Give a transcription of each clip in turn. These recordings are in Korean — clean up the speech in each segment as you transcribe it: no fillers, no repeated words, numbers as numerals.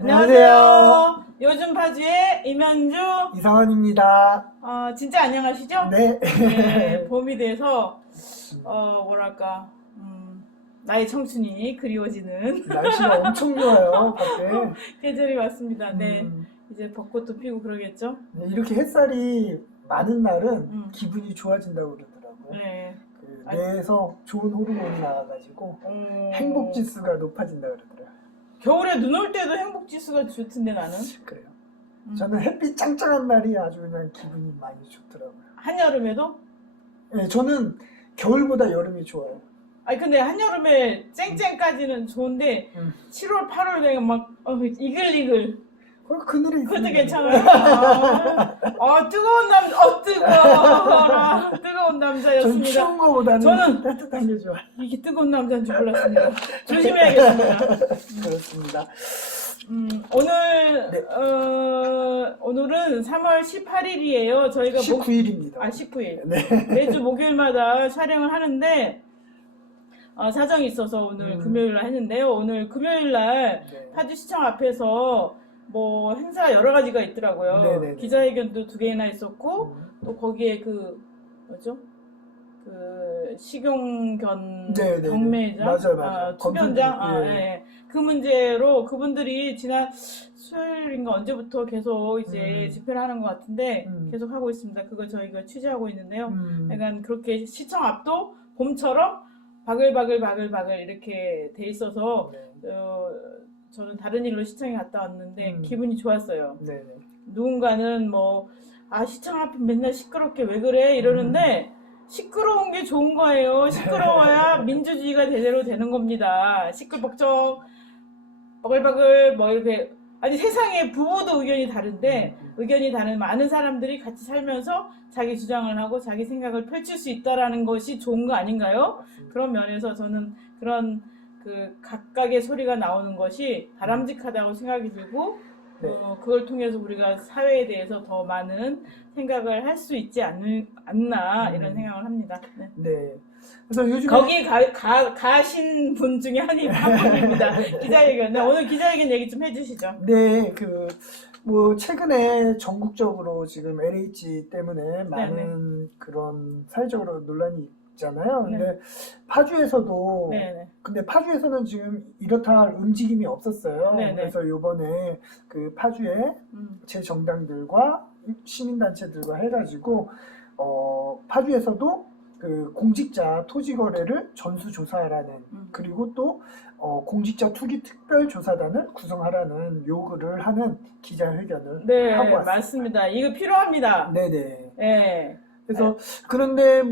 안녕하세요. 요즘 파주의 임현주. 이상원입니다. 진짜 안녕하시죠? 네. 네, 봄이 돼서 뭐랄까 나의 청춘이 그리워지는 날씨가 엄청 좋아요, 밖에. 계절이 왔습니다. 네, 음, 이제 벚꽃도 피고 그러겠죠? 네, 이렇게 햇살이 많은 날은 음. 기분이 좋아진다고 그러더라고요. 네. 그 아, 뇌에서 좋은 호르몬이 나와가지고 행복 지수가 높아진다 그러더라고요. 겨울에 눈 올 때도 행복 지수가 좋던데 나는. 그래요. 음. 저는 햇빛 짱짱한 날이 아주 그냥 기분이 많이 좋더라고요. 한여름에도? 네, 저는 겨울보다 여름이 좋아요. 아니 근데 한여름에 쨍쨍까지는 좋은데 7월 8월 되면 막 이글이글. 그늘에 그것도 있으면 괜찮아요. 뜨거운 남자, 뜨거워라. 뜨거운 전 남자였습니다. 추운 거보다는 저는 따뜻한 게 좋아요. 이게 뜨거운 남자인 줄 몰랐습니다. 조심해야겠습니다. 그렇습니다. 오늘, 네. 오늘은 3월 18일이에요. 저희가 19일입니다. 19일. 네. 매주 목요일마다 촬영을 하는데, 사정이 있어서 오늘 금요일 날 했는데요. 오늘 금요일 날 네. 파주시청 앞에서 뭐 행사 여러 가지가 있더라고요. 네네네. 기자회견도 2개나 있었고, 또 거기에 뭐죠? 식용견 네네네. 경매장, 맞아요. 투견장, 검색이, 예. 예. 그 문제로 그분들이 지난 수요일인가 언제부터 계속 이제 집회를 하는 것 같은데 계속 하고 있습니다. 그거 저희가 취재하고 있는데요. 약간 그렇게 시청 앞도 봄처럼 바글바글 이렇게 돼 있어서 네. 저는 다른 일로 시청에 갔다 왔는데 기분이 좋았어요. 네네. 누군가는 시청 앞이 맨날 시끄럽게 왜 그래 이러는데 시끄러운 게 좋은 거예요. 시끄러워야 민주주의가 제대로 되는 겁니다. 시끌벅적 버글버글 이렇게 아니 세상에 부부도 의견이 다른데 의견이 다른 많은 사람들이 같이 살면서 자기 주장을 하고 자기 생각을 펼칠 수 있다라는 것이 좋은 거 아닌가요? 그런 면에서 저는 그런 각각의 소리가 나오는 것이 바람직하다고 생각이 들고 네. 그걸 통해서 우리가 사회에 대해서 더 많은 생각을 할 수 있지 않나 이런 생각을 합니다. 네. 네. 그래서 요즘에 거기 가신 분 중에 한 분입니다. 기자회견. 네, 오늘 기자회견 얘기 좀 해주시죠. 네, 최근에 전국적으로 지금 LH 때문에 많은 그런 사회적으로 논란이 있잖아요. 근데 파주에서도, 근데 파주에서는 지금 이렇다 할 움직임이 없었어요. 그래서 요번에 파주의 제 정당들과 시민단체들과 해가지고, 파주에서도 공직자 토지 거래를 전수조사하라는 그리고 또 공직자 투기 특별조사단을 구성하라는 요구를 하는 기자회견을 하고 왔습니다. 맞습니다. 이거 필요합니다. 네네. 네. 그래서 그런데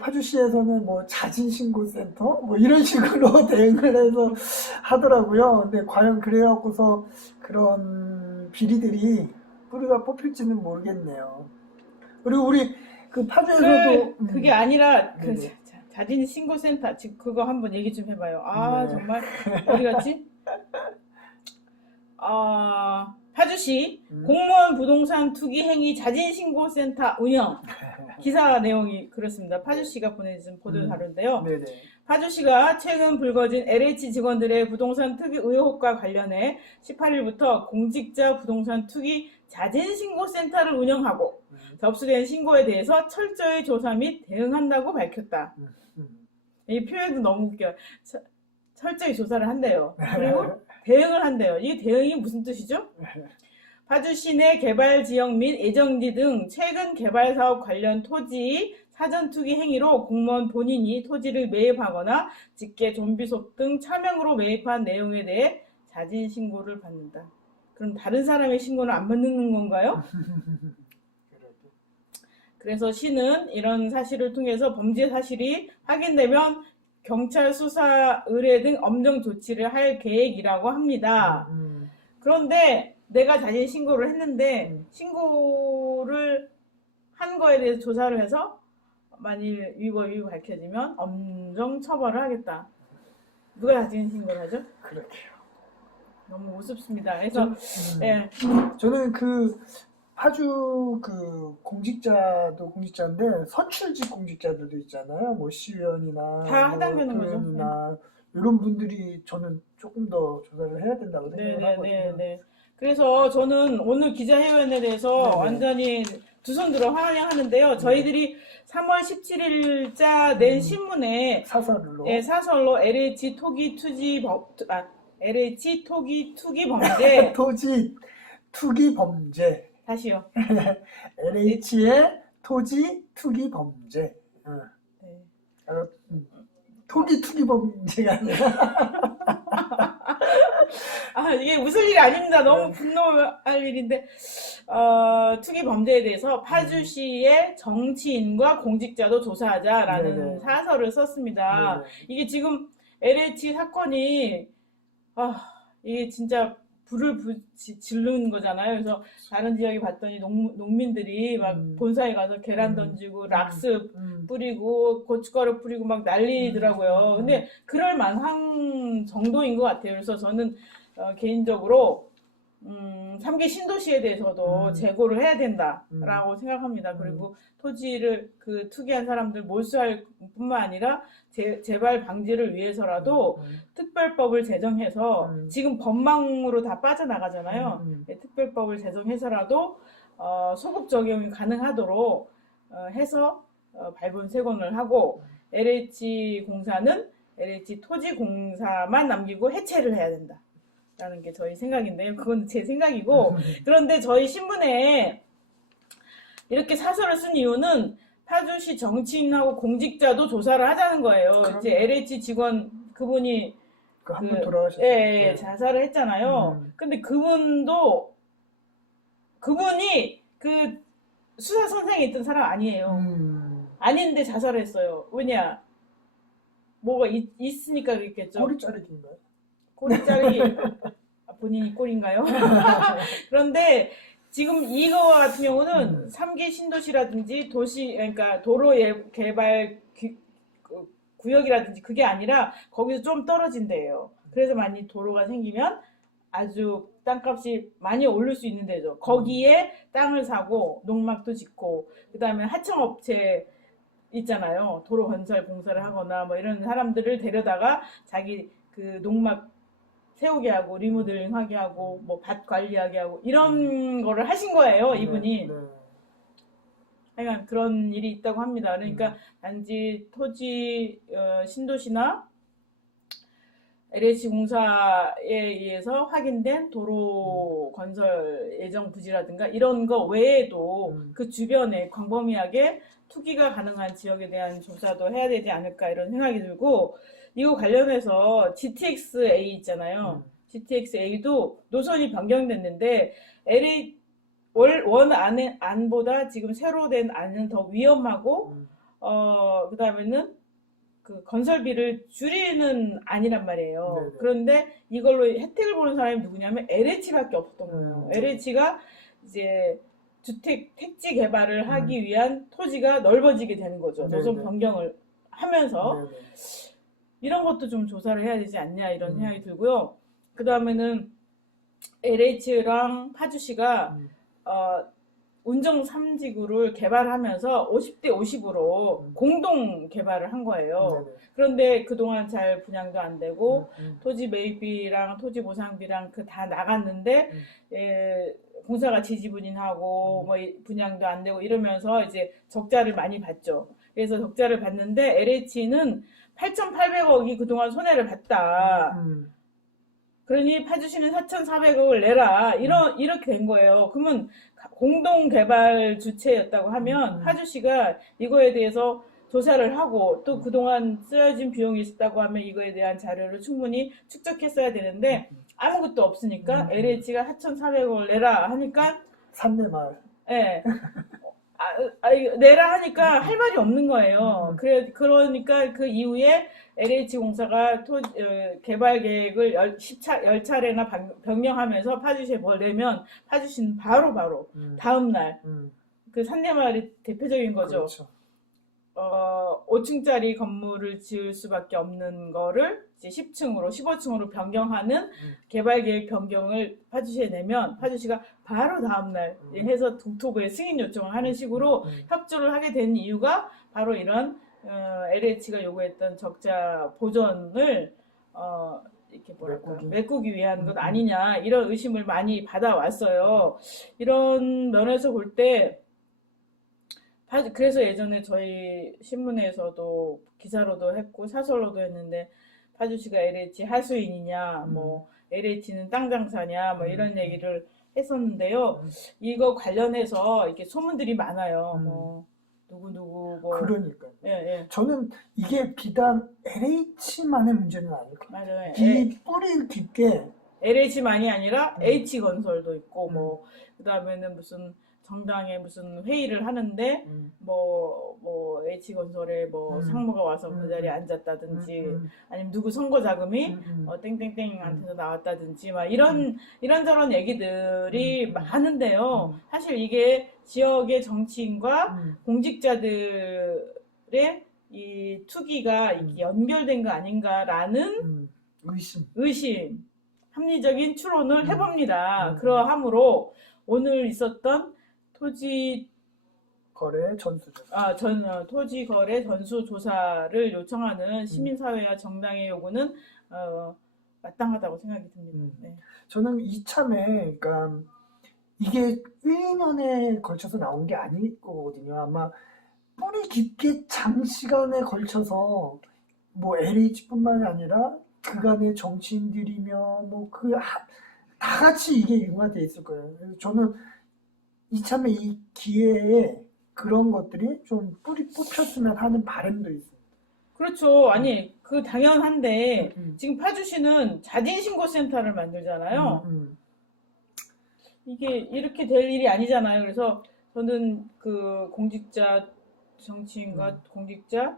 파주시에서는 자진신고센터 이런 식으로 대응을 해서 하더라고요. 근데 과연 그래갖고서 그런 비리들이 뿌리가 뽑힐지는 모르겠네요. 그리고 우리 파주에서도 그게 아니라 자진신고센터 지금 그거 한번 얘기 좀 해봐요. 네. 정말 어디 갔지? 파주시 공무원 부동산 투기 행위 자진신고센터 운영 기사 내용이 그렇습니다. 파주시가 보내준 보도 자료인데요. 파주시가 최근 불거진 LH 직원들의 부동산 투기 의혹과 관련해 18일부터 공직자 부동산 투기 자진신고센터를 운영하고 접수된 신고에 대해서 철저히 조사 및 대응한다고 밝혔다. 이 표현도 너무 웃겨요. 철저히 조사를 한대요. 그리고 대응을 한대요. 이 대응이 무슨 뜻이죠? 파주시 내 개발지역 및 예정지 등 최근 개발사업 관련 토지 사전 투기 행위로 공무원 본인이 토지를 매입하거나 직계 존비속 등 차명으로 매입한 내용에 대해 자진신고를 받는다. 그럼 다른 사람의 신고는 안 받는 건가요? 그래서 시는 이런 사실을 통해서 범죄 사실이 확인되면 경찰 수사 의뢰 등 엄정 조치를 할 계획이라고 합니다. 그런데 내가 자진 신고를 했는데 신고를 한 거에 대해서 조사를 해서 만일 위법이 밝혀지면 엄정 처벌을 하겠다. 누가 자진 신고를 하죠? 그렇게요. 너무 우습습니다. 그래서 저는 파주 공직자도 공직자인데 선출직 공직자들도 있잖아요. 시의원이나 다 해당되는 거죠. 이런 분들이 저는 조금 더 조사를 해야 된다고 생각을 하거든요. 네. 그래서 저는 오늘 기자회견에 대해서 네네. 완전히 두 손 들어 환영하는데요. 저희들이 3월 17일자 낸 신문에 사설로 네, 사설로 LH 토기 투기 LH 토기 투기 범죄 토지 투기 범죄 다시요. LH의 토지 투기 범죄. 네. 토기 투기 범죄가 아니라 이게 웃을 일이 아닙니다. 너무 분노할 일인데, 투기 범죄에 대해서 파주시의 정치인과 공직자도 조사하자라는 네네. 사설을 썼습니다. 네네. 이게 지금 LH 사건이, 이게 진짜 불을 지르는 거잖아요. 그래서 다른 지역에 봤더니 농민들이 막 본사에 가서 계란 던지고 락스 뿌리고 고춧가루 뿌리고 막 난리더라고요. 근데 그럴 만한 정도인 것 같아요. 그래서 저는 개인적으로 3개 신도시에 대해서도 재고를 해야 된다라고 생각합니다. 그리고 토지를 투기한 사람들 몰수할 뿐만 아니라 재발 방지를 위해서라도 특별법을 제정해서 지금 법망으로 다 빠져나가잖아요. 특별법을 제정해서라도 소급 적용이 가능하도록 해서 발본 세곤을 하고 LH공사는 LH토지공사만 남기고 해체를 해야 된다. 라는 게 저희 생각인데요. 그건 제 생각이고, 그런데 저희 신문에 이렇게 사설을 쓴 이유는 파주시 정치인하고 공직자도 조사를 하자는 거예요. 이제 LH 직원 그분이 한분 돌아가셨어요. 예, 자살을 했잖아요. 근데 그분이 그 수사 선상에 있던 사람 아니에요. 아닌데 자살을 했어요. 왜냐? 뭐가 있으니까 그랬겠죠. 꼬리 자르기인가요? 꼬리 자르기 본인이 꼴인가요? 그런데 지금 이거 같은 경우는 3개 신도시라든지 그러니까 도로 개발 구역이라든지 그게 아니라 거기서 좀 떨어진 데예요. 그래서 많이 도로가 생기면 아주 땅값이 많이 오를 수 있는 데죠. 거기에 땅을 사고 농막도 짓고 그다음에 하청업체 있잖아요. 도로 건설 공사를 하거나 뭐 이런 사람들을 데려다가 자기 그 농막 세우게 하고 리모델링 하게 하고 뭐 밭 관리하게 하고 이런 거를 하신 거예요, 이분이. 하여간 그런 일이 있다고 합니다. 그러니까 단지 토지 신도시나 LH공사에 의해서 확인된 도로 건설 예정 부지라든가 이런 거 외에도 그 주변에 광범위하게 투기가 가능한 지역에 대한 조사도 해야 되지 않을까 이런 생각이 들고, 이거 관련해서 GTX-A 있잖아요. GTX-A도 노선이 변경됐는데 원 안보다 지금 새로 된 안은 더 위험하고 그 다음에는 그 건설비를 줄이는 안이란 말이에요. 네네. 그런데 이걸로 혜택을 보는 사람이 누구냐면 LH밖에 없었던 거예요. LH가 이제 주택 택지 개발을 하기 위한 토지가 넓어지게 되는 거죠. 노선 변경을 하면서. 이런 것도 좀 조사를 해야 되지 않냐 이런 생각이 들고요. 그 다음에는 LH랑 파주시가 운정 3지구를 개발하면서 50대 50으로 공동 개발을 한 거예요. 그런데 그동안 잘 분양도 안 되고 토지 매입비랑 토지 보상비랑 다 나갔는데 공사가 지지부진하고 뭐 분양도 안 되고 이러면서 이제 적자를 많이 봤죠. 그래서 적자를 봤는데 LH는 8,800억이 그동안 손해를 봤다. 그러니 파주시는 4,400억을 내라. 이렇게 된 거예요. 그러면 공동 개발 주체였다고 하면 파주시가 이거에 대해서 조사를 하고 또 그동안 쓰여진 비용이 있었다고 하면 이거에 대한 자료를 충분히 축적했어야 되는데 아무것도 없으니까 LH가 4,400억을 내라 하니까 산내마을. 네. 내라 하니까 할 말이 없는 거예요. 그러니까 그 이후에 LH공사가 개발 계획을 10차례나 변경하면서 파주시에 뭘 내면 파주시는 바로 다음날 그 산내마을이 대표적인 거죠. 그렇죠. 5층짜리 건물을 지을 수밖에 없는 거를 이제 10층으로 15층으로 변경하는 개발 계획 변경을 파주시에 내면 파주시가 바로 다음날 해서 국토부에 승인 요청을 하는 식으로 협조를 하게 된 이유가 바로 이런 LH가 요구했던 적자 보전을 이렇게 뭐랄까 메꾸기 위한 것 아니냐 이런 의심을 많이 받아왔어요. 이런 면에서 볼 때 그래서 예전에 저희 신문에서도 기사로도 했고 사설로도 했는데 파주시가 LH 하수인이냐 뭐 LH는 땅 장사냐 뭐 이런 얘기를 했었는데요. 이거 관련해서 이렇게 소문들이 많아요. 뭐 누구 뭐 그러니까 예. 저는 이게 비단 LH만의 문제는 아닐 것 같아요. 맞아요. 뿌리 깊게 LH만이 아니라 H건설도 있고 뭐 그다음에는 무슨 정당에 무슨 회의를 하는데 뭐 H건설에 뭐 상무가 와서 그 자리에 앉았다든지 아니면 누구 선거 자금이 땡땡땡한테서 나왔다든지 막 이런저런 얘기들이 많은데요. 사실 이게 지역의 정치인과 공직자들의 이 투기가 이렇게 연결된 거 아닌가라는 의심, 합리적인 추론을 해봅니다. 그러하므로 오늘 있었던 토지 거래 전수조사. 토지 거래 전수조사를 요청하는 시민사회와 정당의 요구는 마땅하다고 생각이 듭니다. 네. 저는 이참에 그러니까 이게 1, 2년에 걸쳐서 나온 게 아닐 거거든요. 아마 뿌리 깊게 장시간에 걸쳐서 뭐 LH뿐만 아니라 그간의 정치인들이며 뭐 다 같이 이게 융화돼 있을 거예요. 그래서 저는 이참에 이 기회에 그런 것들이 좀 뿌리 뽑혔으면 하는 바람도 있어요. 그렇죠. 아니 그 당연한데 지금 파주시는 자진신고센터를 만들잖아요. 이게 이렇게 될 일이 아니잖아요. 그래서 저는 그 공직자 정치인과 공직자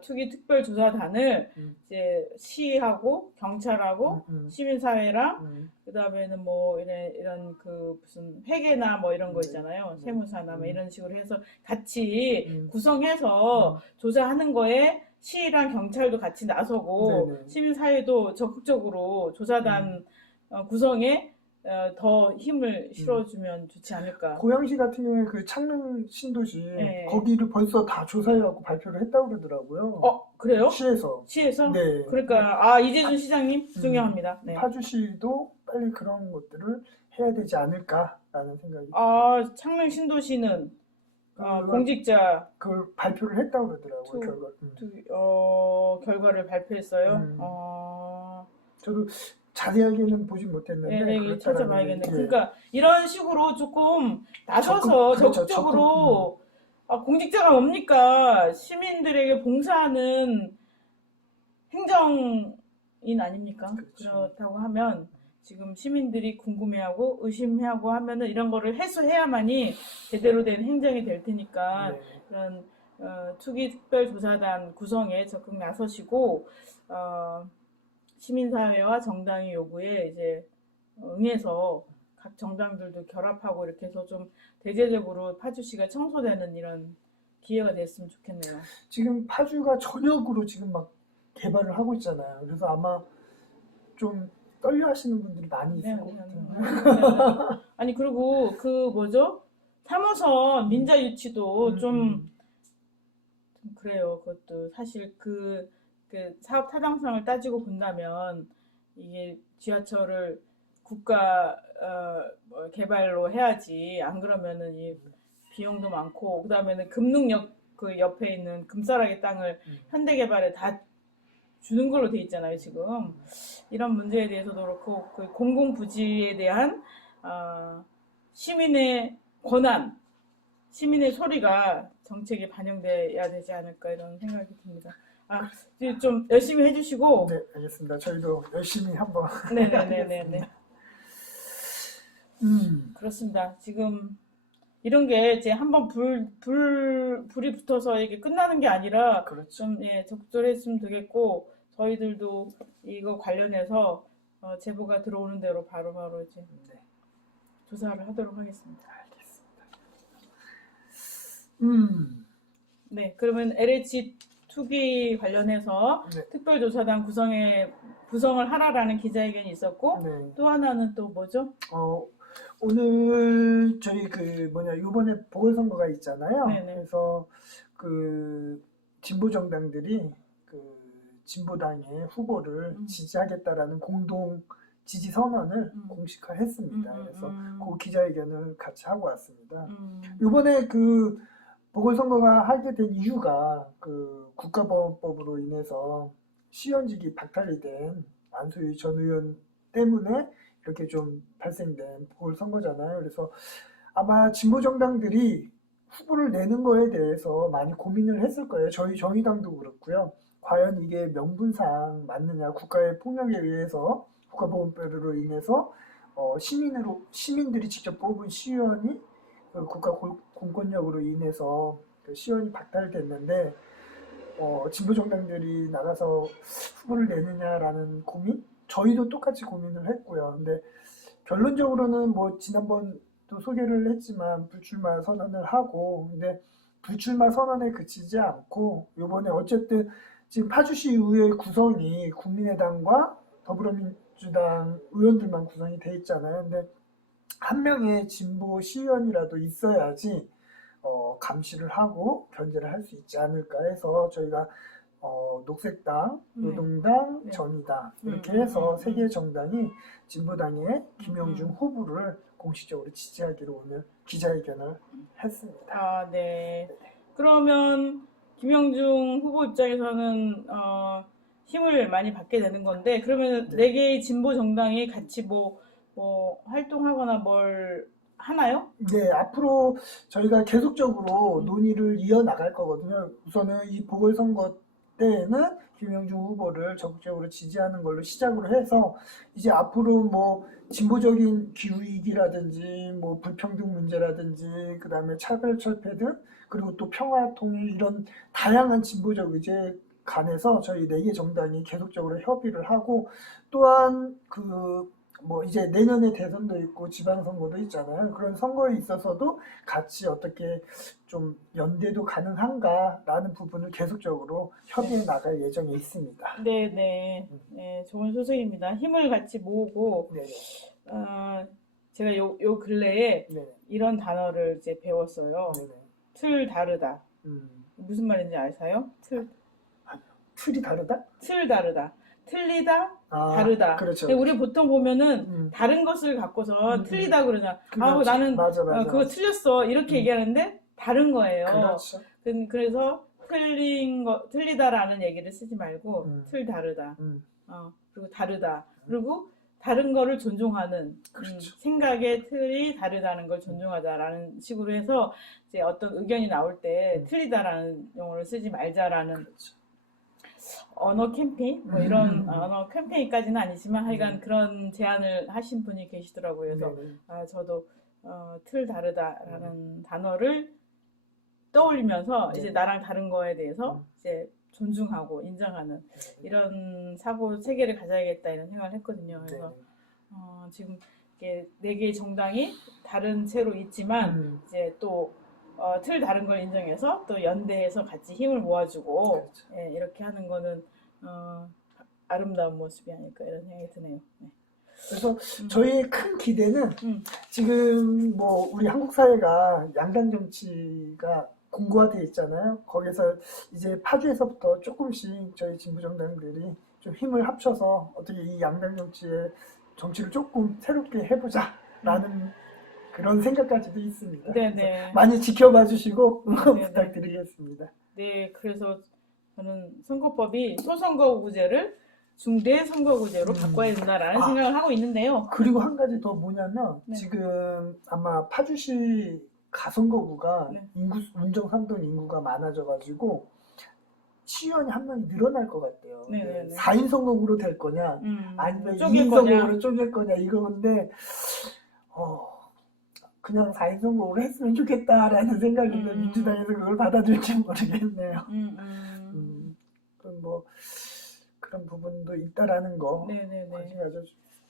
투기특별조사단을 이제 시하고 경찰하고 시민사회랑 그다음에는 뭐 이런 그 무슨 회계나 뭐 이런 거 있잖아요. 세무사나 뭐 이런 식으로 해서 같이 구성해서 조사하는 거에 시랑 경찰도 같이 나서고 시민사회도 적극적으로 조사단 구성에 더 힘을 실어주면 좋지 않을까. 고양시 같은 경우에 그 창릉 신도시 거기를 벌써 다 조사해갖고 발표를 했다고 그러더라고요. 그래요? 시에서. 네. 그러니까 이재준 시장님 존경합니다. 네. 파주시도 빨리 그런 것들을 해야 되지 않을까라는 생각이. 창릉 신도시는 공직자 그걸 발표를 했다고 그러더라고요. 결과를 발표했어요. 저도 자세하게는 보진 못했는데 네, 찾아봐야겠네요. 그러니까 이런 식으로 조금 나서서 적극적으로 공직자가 뭡니까? 시민들에게 봉사하는 행정인 아닙니까? 그렇다고 하면 지금 시민들이 궁금해하고 의심하고 하면은 이런 거를 해소해야만이 제대로 된 행정이 될 테니까 그런 투기특별조사단 구성에 적극 나서시고 시민사회와 정당의 요구에 이제 응해서 각 정당들도 결합하고 이렇게 해서 좀 대대적으로 파주시가 청소되는 이런 기회가 됐으면 좋겠네요. 지금 파주가 전역으로 지금 막 개발을 하고 있잖아요. 그래서 아마 좀 떨려 하시는 분들이 많이 있을 것 같아요. 아니 그리고 그 뭐죠? 3호선 민자 유치도 좀 그래요. 그것도 사실 그 사업 타당성을 따지고 본다면 이게 지하철을 국가 개발로 해야지. 안 그러면은 이 비용도 많고 그다음에는 금능역 그 옆에 있는 금싸라기 땅을 현대개발에 다 주는 걸로 돼 있잖아요. 지금 이런 문제에 대해서도 그렇고 그 공공부지에 대한 시민의 권한, 시민의 소리가 정책에 반영돼야 되지 않을까 이런 생각이 듭니다. 이제 좀 열심히 해주시고. 네, 알겠습니다. 저희도 열심히 한번. 네네네네. 그렇습니다. 지금 이런 게 이제 한번 불이 붙어서 이게 끝나는 게 아니라 좀 적절했으면 되겠고 저희들도 이거 관련해서 제보가 들어오는 대로 바로바로 이제 조사를 하도록 하겠습니다. 알겠습니다. 네, 그러면 LH 투기 관련해서 특별조사단 구성을 하라라는 기자회견이 있었고 또 하나는 또 뭐죠? 오늘 저희 이번에 보궐선거가 있잖아요. 네네. 그래서 그 진보 정당들이 그 진보당의 후보를 지지하겠다라는 공동 지지 선언을 공식화했습니다. 그래서 그 기자회견을 같이 하고 왔습니다. 이번에 그 보궐선거가 하게 된 이유가 그 국가보안법으로 인해서 시의원직이 박탈이 된 안소희 전 의원 때문에 이렇게 좀 발생된 보궐선거잖아요. 그래서 아마 진보정당들이 후보를 내는 거에 대해서 많이 고민을 했을 거예요. 저희 정의당도 그렇고요. 과연 이게 명분상 맞느냐, 국가의 폭력에 의해서 국가보안법으로 인해서 시민들이 직접 뽑은 시의원이 국가 공권력으로 인해서 그 시의원이 박탈됐는데 진보 정당들이 나가서 후보를 내느냐라는 고민? 저희도 똑같이 고민을 했고요. 근데 결론적으로는 뭐 지난번도 소개를 했지만 불출마 선언을 하고, 근데 불출마 선언에 그치지 않고 이번에 어쨌든 지금 파주시 의회 구성이 국민의당과 더불어민주당 의원들만 구성이 돼 있잖아요. 근데 한 명의 진보 시의원이라도 있어야지 감시를 하고 견제를 할 수 있지 않을까 해서 저희가 녹색당, 노동당, 네. 정의당 이렇게 해서 세 개의 정당이 진보당의 김영중 후보를 공식적으로 지지하기로 오늘 기자회견을 했습니다. 아, 네. 그러면 김영중 후보 입장에서는 힘을 많이 받게 되는 건데, 그러면 네 개의 진보 정당이 같이 뭐 활동하거나 뭘 하나요? 네, 앞으로 저희가 계속적으로 논의를 이어나갈 거거든요. 우선은 이 보궐선거 때에는 김영중 후보를 적극적으로 지지하는 걸로 시작으로 해서 이제 앞으로 뭐 진보적인 기후위기라든지 뭐 불평등 문제라든지 그 다음에 차별철폐 등 그리고 또 평화통일 이런 다양한 진보적 의제에 관해서 저희 네 개 정당이 계속적으로 협의를 하고, 또한 뭐 이제 내년에 대선도 있고 지방선거도 있잖아요. 그런 선거에 있어서도 같이 어떻게 좀 연대도 가능한가라는 부분을 계속적으로 협의해 나갈 예정에 있습니다. 네, 좋은 소식입니다. 힘을 같이 모으고, 제가 요 근래에 이런 단어를 이제 배웠어요. 틀 다르다. 무슨 말인지 아세요? 틀이 다르다? 틀 다르다. 틀리다, 다르다. 그렇죠. 근데 우리 보통 보면은 다른 것을 갖고서 틀리다 그러냐. 나는 맞아. 그거 틀렸어. 이렇게 얘기하는데 다른 거예요. 그렇죠. 그래서 틀리다라는 얘기를 쓰지 말고 틀 다르다. 그리고 다르다. 그리고 다른 거를 존중하는, 생각의 틀이 다르다는 걸 존중하자라는 식으로 해서 이제 어떤 의견이 나올 때 틀리다라는 용어를 쓰지 말자라는 언어 캠페인? 뭐 이런 언어 캠페인까지는 아니지만 하여간 그런 제안을 하신 분이 계시더라고요. 그래서 저도 틀 다르다라는 단어를 떠올리면서 이제 나랑 다른 거에 대해서 이제 존중하고 인정하는 이런 사고 체계를 가져야겠다 이런 생각을 했거든요. 그래서 지금 이렇게 네 개의 정당이 다른 채로 있지만 이제 또 틀 다른 걸 인정해서 또 연대해서 같이 힘을 모아주고 이렇게 하는 거는 아름다운 모습이 아닐까 이런 생각이 드네요. 그래서 저희의 큰 기대는 지금 뭐 우리 한국 사회가 양당 정치가 공고화되어 있잖아요. 거기서 이제 파주에서부터 조금씩 저희 진보정당들이 좀 힘을 합쳐서 어떻게 이 양당 정치를 조금 새롭게 해보자라는 그런 생각까지도 있습니다. 네네. 많이 지켜봐 주시고 응원 부탁드리겠습니다. 네, 그래서 저는 선거법이 소선거구제를 중대선거구제로 바꿔야 된다라는 생각을 하고 있는데요. 그리고 한 가지 더 뭐냐면 지금 아마 파주시 가선거구가 운정 3동 인구가 많아져가지고 시의원이 한 명이 늘어날 것 같아요. 4인 선거구로 될 거냐 아니면 2인 선거구로 쪼갤 거냐 이건데 그냥 4인 선거구로 했으면 좋겠다라는 생각인데 민주당에서 그걸 받아들일지 모르겠네요. 뭐 그런 부분도 있다라는 거.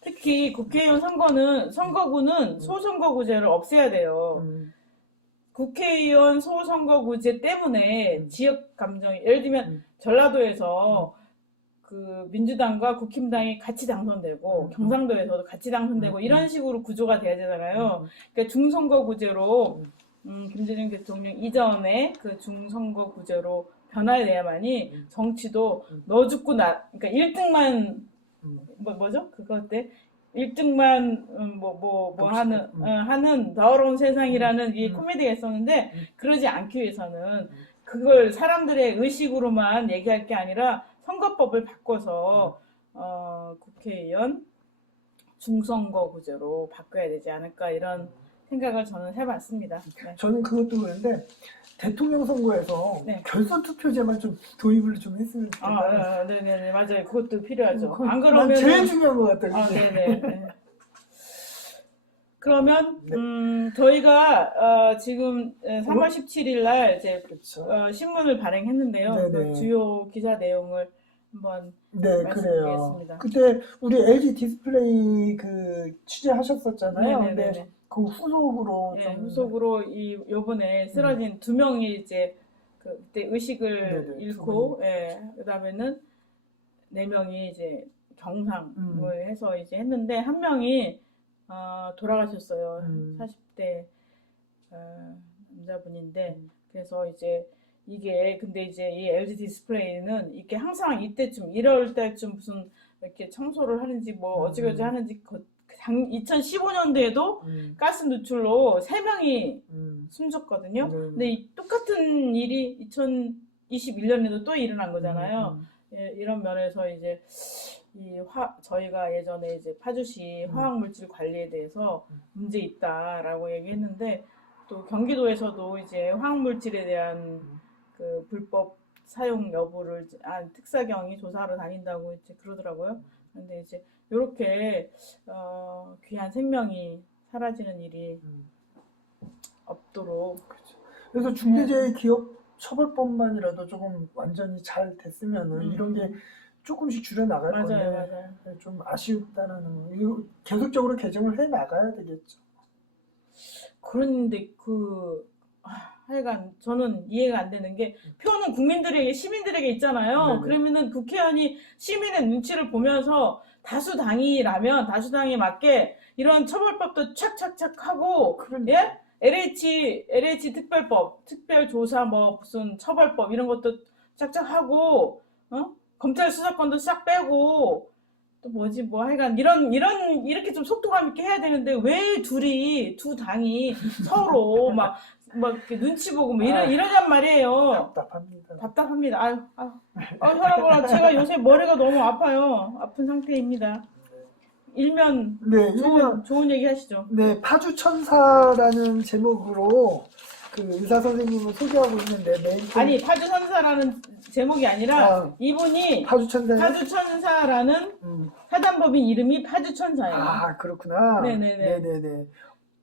특히 국회의원 선거구는 소선거구제를 없애야 돼요. 국회의원 소선거구제 때문에 지역 감정이, 예를 들면 전라도에서 그 민주당과 국힘당이 같이 당선되고 경상도에서도 같이 당선되고 이런 식으로 구조가 돼야 되잖아요. 그러니까 중선거구제로 김대중 대통령 이전에 그 중선거구제로 변화돼야만이 정치도 너 죽고 그러니까 1등만 뭐죠? 그거 때 1등만 하는 더러운 세상이라는 이 코미디가 있었는데 그러지 않기 위해서는 그걸 사람들의 의식으로만 얘기할 게 아니라 선거법을 바꿔서 국회의원 중선거구제로 바꿔야 되지 않을까 이런 생각을 저는 해봤습니다. 네. 저는 그것도 그런데 대통령 선거에서 네. 결선 투표제만 좀 도입을 좀 했으면 좋겠다. 네네 맞아요. 그것도 필요하죠. 안 그러면 제일 중요한 것 같아요. 네네. 그러면 네. 저희가 지금 3월 17일 날 이제 그렇죠. 신문을 발행했는데요. 그 주요 기사 내용을 한번 말씀드리겠습니다. 그때 우리 LG 디스플레이 그 취재하셨었잖아요. 네네네. 근데 그 후속으로 후속으로 요번에 쓰러진 2명이 이제 그때 의식을 잃고 그다음에는 4명이 이제 경상을 해서 이제 했는데 한 명이 돌아가셨어요. 40대 남자분인데 그래서 이제 근데 이제 이 LG 디스플레이는 이게 항상 이때쯤 1월 때쯤 무슨 이렇게 청소를 하는지 뭐 어찌저찌 하는지 2015년도에도 가스 누출로 3명이 숨졌거든요. 근데 똑같은 일이 2021년에도 또 일어난 거잖아요. 이런 면에서 이제 저희가 예전에 이제 파주시 화학물질 관리에 대해서 문제 있다라고 얘기했는데 또 경기도에서도 이제 화학물질에 대한 그 불법 사용 여부를 특사경이 조사하러 다닌다고 이제 그러더라고요. 근데 이제 이렇게 귀한 생명이 사라지는 일이 없도록. 그래서 중대재해기업처벌법만이라도 조금 완전히 잘 됐으면은 이런 게 조금씩 줄여 나갈 건데 맞아요. 좀 아쉽다는 이거 계속적으로 개정을 해 나가야 되겠죠. 그런데 하여간 저는 이해가 안 되는 게 표는 국민들에게 시민들에게 있잖아요. 네네. 그러면은 국회의원이 시민의 눈치를 보면서 다수당에 맞게 이런 처벌법도 착착착 하고 예? LH 특별법, 특별조사 무슨 처벌법 이런 것도 착착 하고 검찰 수사권도 싹 빼고 또 하여간 이렇게 좀 속도감 있게 해야 되는데 왜 두 당이 서로 막 이렇게 눈치 보고 이러냔 말이에요. 답답합니다. 혈압을 제가 요새 머리가 너무 아파요. 아픈 상태입니다. 일면 좋은 얘기 하시죠. 네, 파주천사라는 제목으로 그 의사 선생님을 소개하고 있는데 아니 파주천사라는 제목이 아니라 이분이 파주천사라는 사단법인 이름이 파주천사예요. 아 그렇구나. 네네네.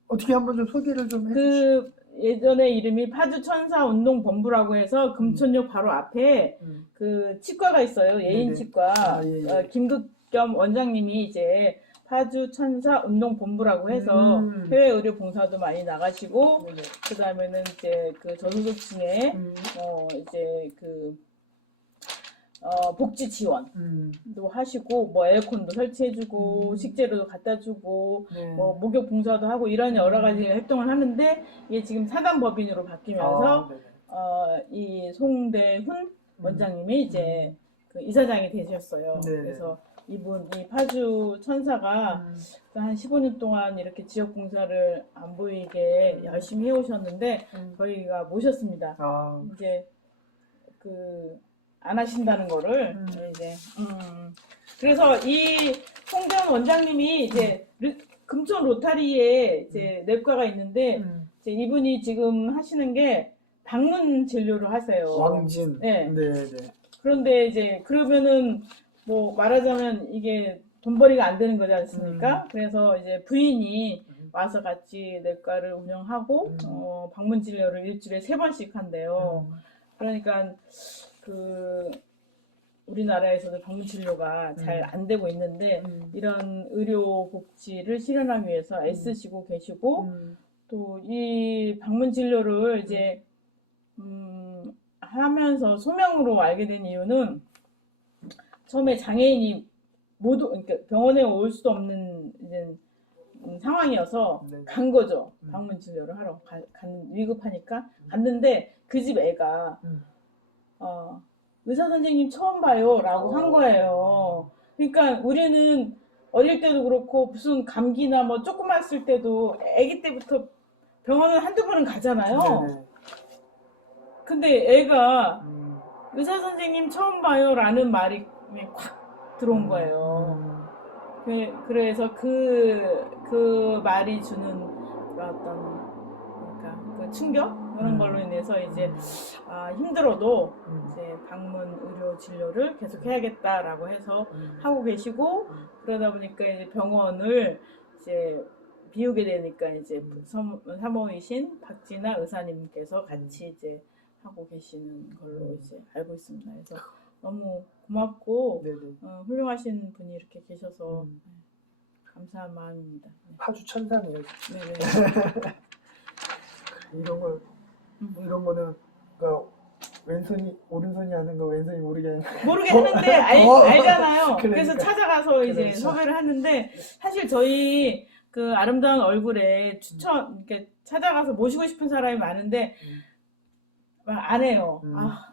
어떻게 한번 좀 소개를 좀 해주시죠. 예전에 이름이 파주천사 운동본부라고 해서 금천역 바로 앞에 그 치과가 있어요. 예인치과. 김극겸 원장님이 이제 파주천사 운동본부라고 해서 해외 의료 봉사도 많이 나가시고 그 다음에는 이제 그 저소득층에 이제 복지 지원도 하시고 에어컨도 설치해주고 식재료도 갖다주고 목욕 봉사도 하고 이런 여러 가지 활동을 하는데 이게 지금 사단법인으로 바뀌면서 이 송대훈 원장님이 이제 그 이사장이 되셨어요. 그래서 이 파주 천사가 한 15년 동안 이렇게 지역 봉사를 안 보이게 열심히 해오셨는데 저희가 모셨습니다. 이제 안 하신다는 거를 이제 그래서 이 송대훈 원장님이 이제 금천 로타리에 이제 내과가 있는데 이제 이분이 지금 하시는 게 방문 진료를 하세요. 왕진. 네. 그런데 이제 그러면은 말하자면 이게 돈벌이가 안 되는 거지 않습니까? 그래서 이제 부인이 와서 같이 내과를 운영하고 방문 진료를 일주일에 3번씩 한대요. 그러니까 우리나라에서도 방문 진료가 잘 안 되고 있는데 이런 의료 복지를 실현하기 위해서 애쓰시고 계시고 또 이 방문 진료를 이제 하면서 소명으로 알게 된 이유는 처음에 장애인이 그러니까 병원에 올 수도 없는 이제 상황이어서 간 거죠. 방문 진료를 하러 위급하니까 갔는데 그 집 애가 의사 선생님 처음 봐요라고 한 거예요. 그러니까 우리는 어릴 때도 그렇고 무슨 감기나 뭐 조그만 있을 때도 아기 때부터 병원을 한두 번은 가잖아요. 네네. 근데 애가 의사 선생님 처음 봐요라는 말이 그냥 콱 들어온 거예요. 그래서 그 말이 주는 어떤 그러니까 그 충격 그런 걸로 인해서 이제 힘들어도 이제 방문 의료 진료를 계속 해야겠다라고 해서 하고 계시고 그러다 보니까 이제 병원을 이제 비우게 되니까 이제 사모이신 박진아 의사님께서 같이 이제 하고 계시는 걸로 이제 알고 있습니다. 그래서 너무 고맙고 훌륭하신 분이 이렇게 계셔서 감사한 마음입니다. 네. 파주 천사네요. 네네. 이런 거는 그러니까 왼손이 오른손이 하는 거 왼손이 모르게 하는데 알잖아요. 그러니까. 그래서 찾아가서 이제 그렇죠. 섭외를 하는데 사실 저희 그 아름다운 얼굴에 이렇게 찾아가서 모시고 싶은 사람이 많은데 안 해요.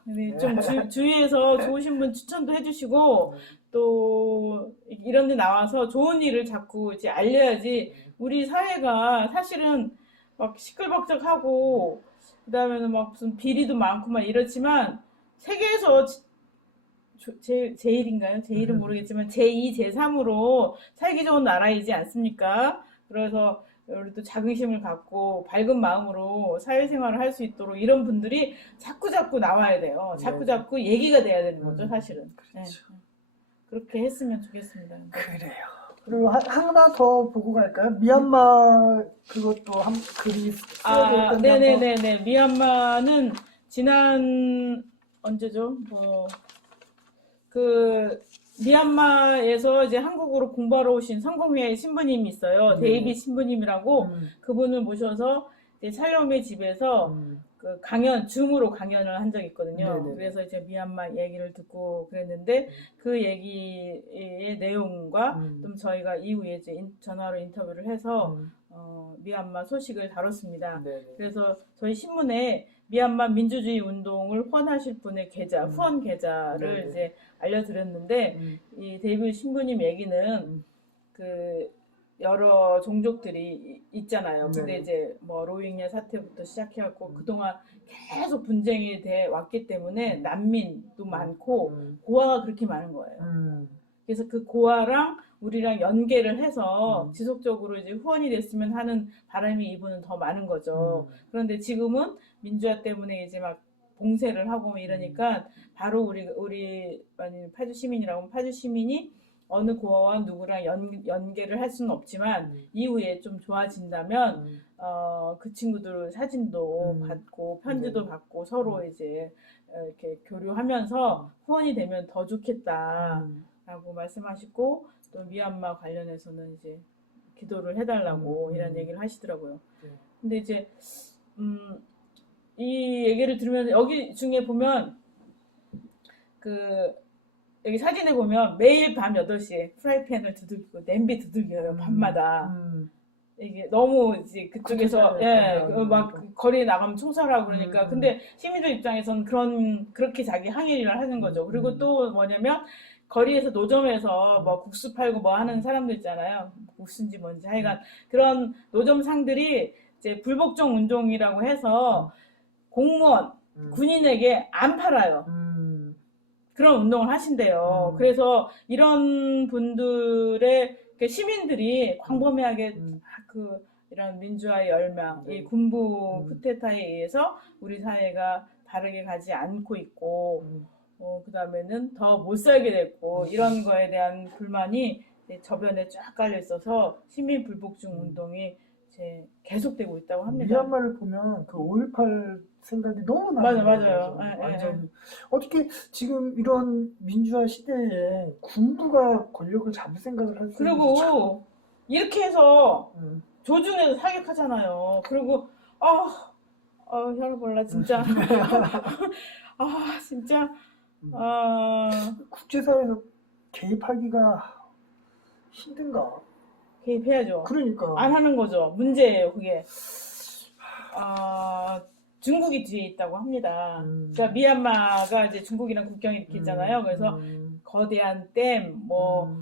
근데 좀 주위에서 좋으신 분 추천도 해주시고 또 이런 데 나와서 좋은 일을 자꾸 이제 알려야지 우리 사회가 사실은 막 시끌벅적하고 그다음에는 막 무슨 비리도 많고 막 이렇지만 세계에서 제일인가요? 제일은 모르겠지만 제2, 제3으로 살기 좋은 나라이지 않습니까? 그래서 우리도 자긍심을 갖고 밝은 마음으로 사회생활을 할 수 있도록 이런 분들이 자꾸 나와야 돼요. 자꾸 얘기가 돼야 되는 거죠, 사실은. 그렇죠. 네. 그렇게 했으면 좋겠습니다. 그래요. 그리고 하나 더 보고 갈까요? 미얀마 그것도 글이 써야 될 텐데. 네네네네. 미얀마는 지난 언제죠? 미얀마에서 이제 한국으로 공부하러 오신 성공회 신부님이 있어요. 데이빗 신부님이라고 그분을 모셔서 이제 찰롬의 집에서 그 줌으로 강연을 한 적이 있거든요. 네네. 그래서 이제 미얀마 얘기를 듣고 그랬는데 그 얘기의 내용과 좀 저희가 이후에 이제 전화로 인터뷰를 해서 미얀마 소식을 다뤘습니다. 네네. 그래서 저희 신문에 미얀마 민주주의 운동을 후원하실 분의 계좌, 후원 계좌를 네네. 이제 알려드렸는데 이 데이빗 신부님 얘기는 그 여러 종족들이 있잖아요. 근데 이제 뭐 로힝야 사태부터 시작해갖고 그동안 계속 분쟁이 돼 왔기 때문에 난민도 많고 고아가 그렇게 많은 거예요. 그래서 그 고아랑 우리랑 연계를 해서 지속적으로 이제 후원이 됐으면 하는 바람이 이분은 더 많은 거죠. 그런데 지금은 민주화 때문에 이제 막 봉쇄를 하고 이러니까 바로 우리 만약 파주 시민이라고 하면 파주 시민이 어느 고아와 누구랑 연계를 할 수는 없지만 이후에 좀 좋아진다면 그 친구들 사진도 받고 편지도 받고 서로 이제 이렇게 교류하면서 후원이 되면 더 좋겠다라고 말씀하시고 또 미얀마 관련해서는 이제 기도를 해달라고 이런 얘기를 하시더라고요. 근데 이제 이 얘기를 들으면서 여기 중에 보면 여기 사진에 보면 매일 밤 8시에 프라이팬을 두들기고 냄비 두들겨요, 밤마다. 이게 너무 이제 그쪽에서, 막 거리에 나가면 총살하고 그러니까. 근데 시민들 입장에서는 그렇게 자기 항의를 하는 거죠. 그리고 또 뭐냐면, 거리에서 노점에서 뭐 국수 팔고 뭐 하는 사람들 있잖아요. 국수인지 뭔지 하여간 그런 노점상들이 이제 불복종 운동이라고 해서 공무원, 군인에게 안 팔아요. 그런 운동을 하신대요. 그래서 이런 분들의 시민들이 광범위하게 이런 민주화의 열망, 이 군부 쿠데타에 의해서 우리 사회가 바르게 가지 않고 있고, 그 다음에는 더 못 살게 됐고, 이런 거에 대한 불만이 저변에 쫙 깔려 있어서 시민 불복종 운동이 이제 계속되고 있다고 합니다. 미얀마를 보면 그 5.18 생각이 너무 나요. 맞아요. 완전히. 어떻게 지금 이런 민주화 시대에 군부가 권력을 잡을 생각을 할 수 있는지. 그리고 이렇게 해서 조준해서 사격하잖아요. 그리고 혈 몰라 진짜. 진짜. 국제사회에서 개입하기가 힘든가? 개입해야죠. 그러니까. 안 하는 거죠. 문제예요, 그게. 중국이 뒤에 있다고 합니다. 그러니까 미얀마가 이제 중국이랑 국경이 이렇게 있잖아요. 그래서 거대한 댐, 뭐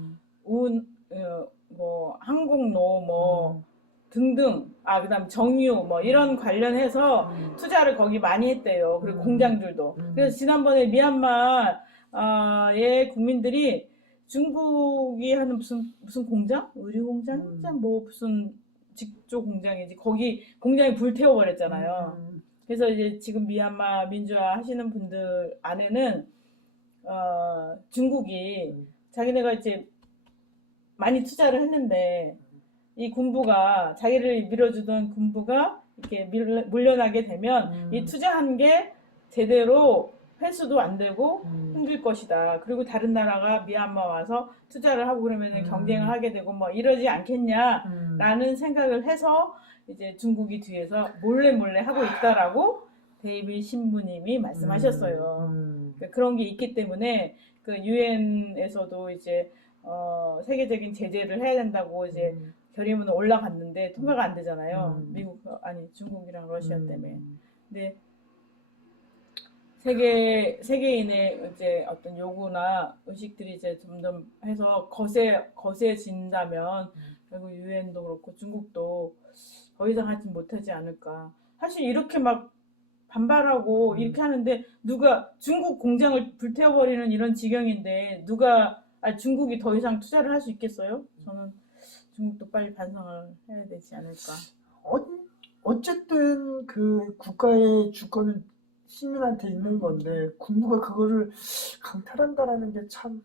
항공로, 뭐 등등, 그다음 정유, 뭐 이런 관련해서 투자를 거기 많이 했대요. 그리고 공장들도. 그래서 지난번에 미얀마의 국민들이 중국이 하는 무슨 공장? 의류 공장? 뭐 무슨 직조 공장이지. 거기 공장이 불태워 버렸잖아요. 그래서 이제 지금 미얀마 민주화 하시는 분들 안에는 중국이 자기네가 이제 많이 투자를 했는데 이 군부가 자기를 밀어주던 군부가 이렇게 물려나게 되면 이 투자한 게 제대로 회수도 안 되고 힘들 것이다. 그리고 다른 나라가 미얀마 와서 투자를 하고 그러면 경쟁을 하게 되고 뭐 이러지 않겠냐라는 생각을 해서 이제 중국이 뒤에서 몰래 하고 있다라고 데이빗 신부님이 말씀하셨어요. 그러니까 그런 게 있기 때문에 그 유엔에서도 이제 세계적인 제재를 해야 된다고 이제 결의문은 올라갔는데 통과가 안 되잖아요. 중국이랑 러시아 때문에. 근데 세계인의 이제 어떤 요구나 의식들이 이제 점점 해서 거세진다면 결국 유엔도 그렇고 중국도 더 이상 하지 못하지 않을까. 사실 이렇게 막 반발하고 이렇게 하는데 누가 중국 공장을 불태워버리는 이런 지경인데 중국이 더 이상 투자를 할 수 있겠어요? 저는 중국도 빨리 반성을 해야 되지 않을까. 어쨌든 그 국가의 주권은 시민한테 있는 건데 군부가 그거를 강탈한다라는 게 참.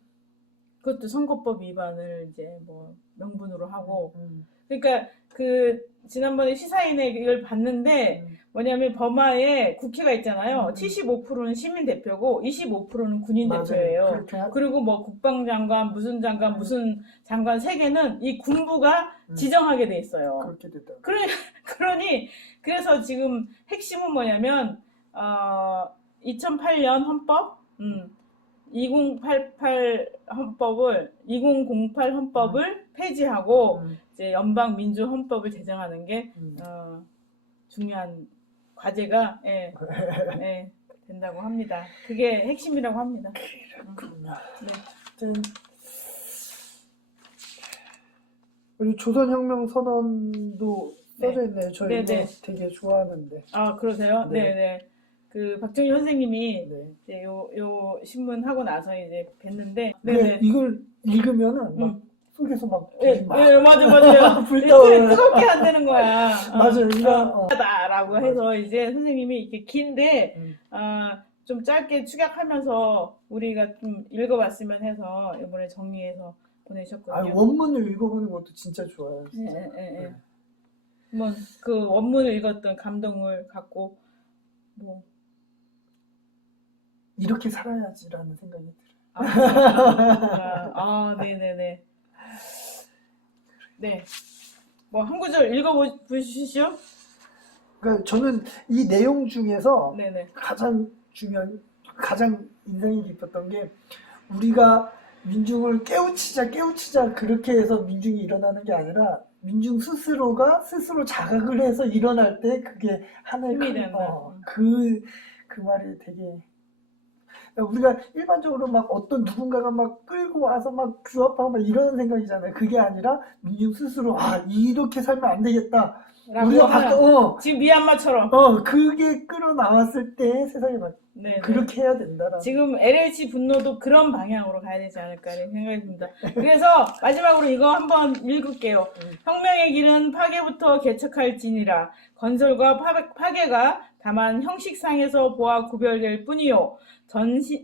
그것도 선거법 위반을 이제 뭐 명분으로 하고. 그러니까 그 지난번에 시사인의 이걸 봤는데 뭐냐면 버마에 국회가 있잖아요. 75%는 시민 대표고 25%는 군인 대표예요. 그리고 뭐 국방장관, 무슨 장관, 무슨 장관 3개는 이 군부가 지정하게 돼 있어요. 그렇게 됐다. 그래서 지금 핵심은 뭐냐면 2008년 헌법, 2008 헌법을 폐지하고 이제 연방 민주 헌법을 제정하는 게 중요한 과제가 된다고 합니다. 그게 핵심이라고 합니다. 그렇군요. 네. 우리 조선혁명 선언도 써져 있네요. 저 이거 되게 좋아하는데. 그러세요? 네. 그 박정희 선생님이 이제 요 신문 하고 나서 이제 뵀는데, 이걸 읽으면은 막 속에서 막 맞아요. 뜨겁게 안 되는 거야. 맞아요. 라고 해서 이제 선생님이 이렇게 긴데 좀 짧게 축약하면서 우리가 좀 읽어봤으면 해서 이번에 정리해서 보내셨거든요. 원문을 읽어보는 것도 진짜 좋아요. 진짜. 한번 그 원문을 읽었던 감동을 갖고 뭐 이렇게 살아야지라는 생각이 들어요. 네네네. 네. 뭐 한 구절 읽어보시죠. 그러니까 저는 이 내용 중에서 가장 인상이 깊었던 게 우리가 민중을 깨우치자 그렇게 해서 민중이 일어나는 게 아니라 민중 스스로가 스스로 자각을 해서 일어날 때 그게 하나의 그 말이 되게 우리가 일반적으로 막 어떤 누군가가 막 끌고 와서 막 규합하고 막 이런 생각이잖아요. 그게 아니라 민중 스스로 이렇게 살면 안 되겠다. 우리가 지금 미얀마처럼 그게 끌어나왔을 때 세상이 막 그렇게 해야 된다라는. 지금 LH 분노도 그런 방향으로 가야 되지 않을까 생각이 듭니다. 그래서 마지막으로 이거 한번 읽을게요. 혁명의 길은 파괴부터 개척할지니라. 건설과 파괴가 다만 형식상에서 보아 구별될 뿐이요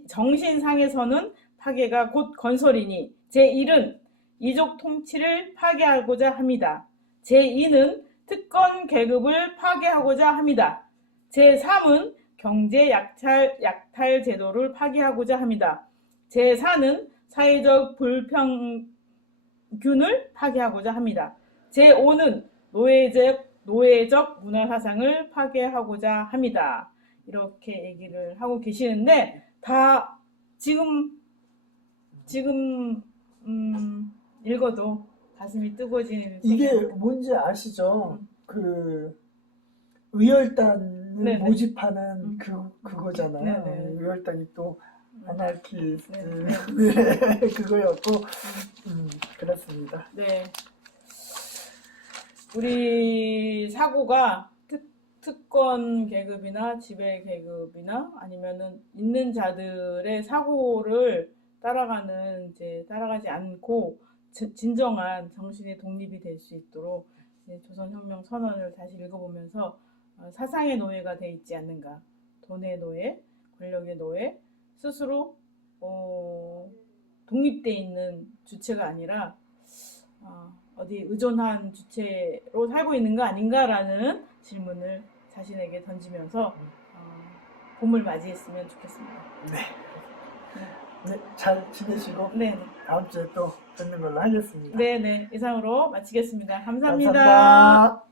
정신상에서는 파괴가 곧 건설이니 제1은 이족 통치를 파괴하고자 합니다. 제2는 특권 계급을 파괴하고자 합니다. 제3은 경제 약탈 제도를 파괴하고자 합니다. 제4는 사회적 불평균을 파괴하고자 합니다. 제5는 노예적 문화사상을 파괴하고자 합니다. 이렇게 얘기를 하고 계시는데 다 지금 읽어도 가슴이 뜨거워지는 이게 뭔지 아시죠? 그 의열단을 네네. 모집하는 그거잖아요. 네네. 6월달이 또 아나키스트 네. 네, 그거였고 그렇습니다. 네. 우리 사고가 특권 계급이나 지배 계급이나 아니면은 있는 자들의 사고를 따라가지 않고 진정한 정신의 독립이 될 수 있도록 조선혁명 선언을 다시 읽어보면서 사상의 노예가 돼 있지 않는가, 돈의 노예, 권력의 노예, 스스로 독립돼 있는 주체가 아니라 어디 의존한 주체로 살고 있는 거 아닌가라는 질문을 자신에게 던지면서 봄을 맞이했으면 좋겠습니다. 네, 잘 지내시고 네. 다음 주에 또 뵙는 걸로 하겠습니다. 네, 이상으로 마치겠습니다. 감사합니다. 감사합니다.